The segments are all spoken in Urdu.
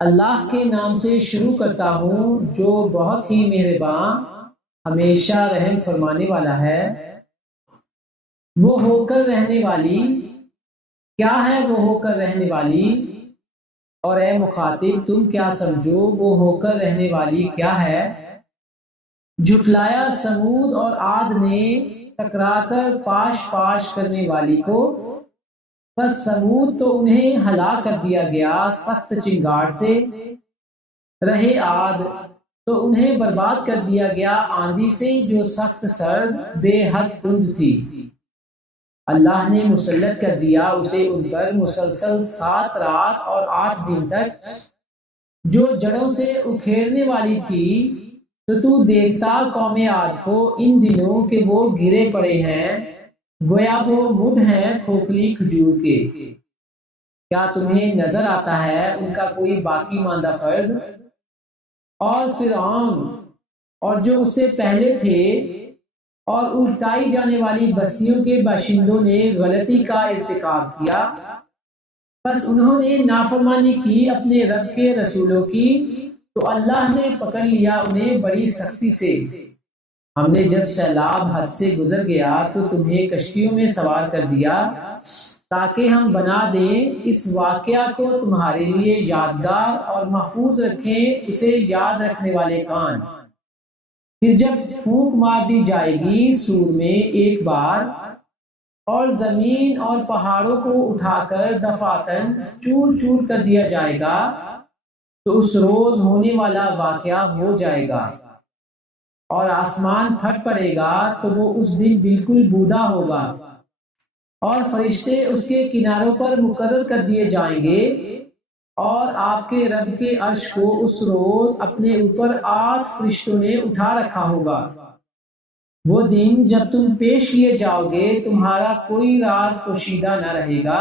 اللہ کے نام سے شروع کرتا ہوں جو بہت ہی مہربان ہمیشہ رحم فرمانے والا ہے۔ وہ ہو کر رہنے والی کیا ہے؟ وہ ہو کر رہنے والی، اور اے مخاطب تم کیا سمجھو وہ ہو کر رہنے والی کیا ہے؟ جھٹلایا سمود اور عاد نے ٹکرا کر پاش پاش کرنے والی کو، بس سمود تو انہیں ہلاک کر دیا گیا سخت چنگاڑ سے، رہے عاد تو انہیں برباد کر دیا گیا آندھی سے جو سخت سرد بے حد تند تھی۔ اللہ نے مسلط کر دیا اسے ان پر مسلسل 7 رات اور 8 دن تک، جو جڑوں سے اکھیڑنے والی تھی۔ تو دیکھتا قوم عاد کو ان دنوں کہ وہ گرے پڑے ہیں، گویا وہ مڈ ہیں کھوکھلی کھجور کے۔ کیا تمہیں نظر آتا ہے ان کا کوئی باقی ماندہ فرد؟ اور فرعون اور جو اس سے پہلے تھے اور الٹائی جانے والی بستیوں کے باشندوں نے غلطی کا ارتکاب کیا، بس انہوں نے نافرمانی کی اپنے رب کے رسولوں کی، تو اللہ نے پکڑ لیا انہیں بڑی سختی سے۔ ہم نے جب سیلاب حد سے گزر گیا تو تمہیں کشتیوں میں سوار کر دیا، تاکہ ہم بنا دیں اس واقعہ کو تمہارے لیے یادگار اور محفوظ رکھیں اسے یاد رکھنے والے کان۔ پھر جب پھونک مار دی جائے گی سور میں ایک بار، اور زمین اور پہاڑوں کو اٹھا کر دفعتاً چور چور کر دیا جائے گا، تو اس روز ہونے والا واقعہ ہو جائے گا، اور آسمان پھٹ پڑے گا تو وہ اس دن بالکل بودا ہوگا، اور فرشتے اس کے کناروں پر مقرر کر دیے جائیں گے، اور آپ کے رب کے عرش کو اس روز اپنے اوپر 8 فرشتوں نے اٹھا رکھا ہوگا۔ وہ دن جب تم پیش کیے جاؤ گے تمہارا کوئی راز پوشیدہ نہ رہے گا،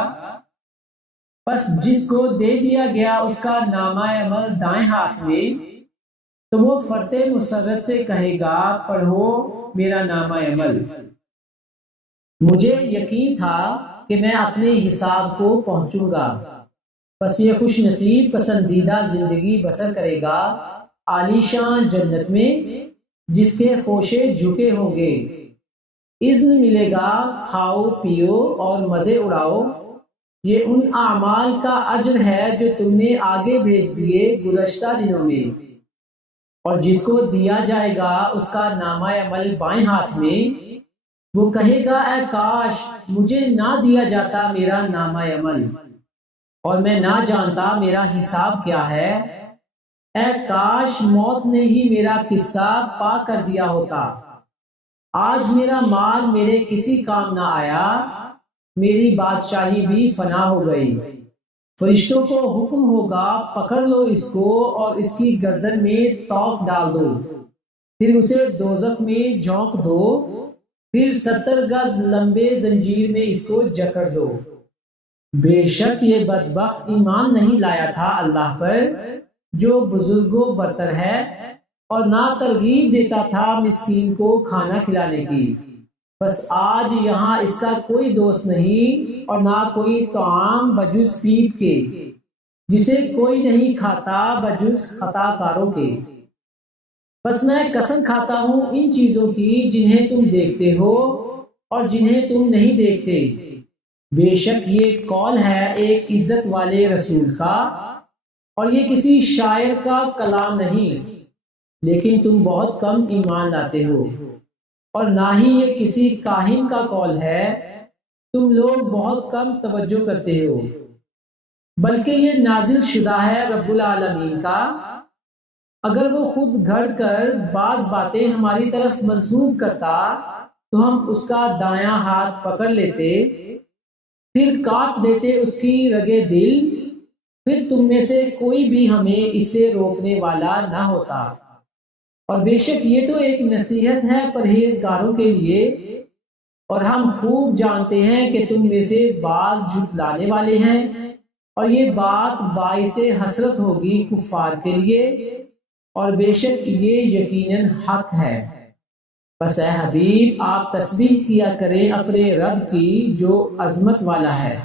بس جس کو دے دیا گیا اس کا نامہ عمل دائیں ہاتھ میں، تو وہ فرط مسرت سے کہے گا پڑھو میرا نامہ عمل۔ مجھے یقین تھا کہ میں اپنے حساب کو پہنچوں گا، بس یہ خوش نصیب پسندیدہ زندگی بسر کرے گا عالی شان جنت میں، جس کے خوشے جھکے ہوں گے۔ اذن ملے گا کھاؤ پیو اور مزے اڑاؤ، یہ ان اعمال کا اجر ہے جو تم نے آگے بھیج دیے گزشتہ دنوں میں۔ اور جس کو دیا جائے گا اس کا نامہ عمل بائیں ہاتھ میں، وہ کہے گا اے کاش مجھے نہ دیا جاتا میرا نامہ عمل، اور میں نہ جانتا میرا حساب کیا ہے۔ اے کاش موت نے ہی میرا قصہ پاک کر دیا ہوتا، آج میرا مال میرے کسی کام نہ آیا، میری بادشاہی بھی فنا ہو گئی۔ فرشتوں کو حکم ہوگا پکڑ لو اس کو اور اس کی گردن میں توق ڈال دو، پھر اسے دوزخ میں جھونک دو، پھر 70 گز لمبے زنجیر میں اس کو جکڑ دو۔ بے شک یہ بدبخت ایمان نہیں لایا تھا اللہ پر جو بزرگ و برتر ہے، اور نہ ترغیب دیتا تھا مسکین کو کھانا کھلانے کی، بس آج یہاں اس کا کوئی دوست نہیں اور نہ کوئی طعام بجز پیپ کے، جسے کوئی نہیں کھاتا بجز خطا کاروں کے۔ بس میں قسم کھاتا ہوں ان چیزوں کی جنہیں تم دیکھتے ہو اور جنہیں تم نہیں دیکھتے، بے شک یہ قول ہے ایک عزت والے رسول کا، اور یہ کسی شاعر کا کلام نہیں، لیکن تم بہت کم ایمان لاتے ہو، اور نہ ہی یہ کسی کاہن کا قول ہے، تم لوگ بہت کم توجہ کرتے ہو، بلکہ یہ نازل شدہ ہے رب العالمین کا۔ اگر وہ خود گھڑ کر بعض باتیں ہماری طرف منسوب کرتا تو ہم اس کا دایاں ہاتھ پکڑ لیتے، پھر کاٹ دیتے اس کی رگے دل، پھر تم میں سے کوئی بھی ہمیں اس سے روکنے والا نہ ہوتا۔ اور بے شک یہ تو ایک نصیحت ہے پرہیزگاروں کے لیے، اور ہم خوب جانتے ہیں کہ تم میں سے بعض جھٹلانے والے ہیں، اور یہ بات باعث حسرت ہوگی کفار کے لیے، اور بے شک یہ یقیناً حق ہے۔ بس اے حبیب آپ تسبیح کیا کریں اپنے رب کی جو عظمت والا ہے۔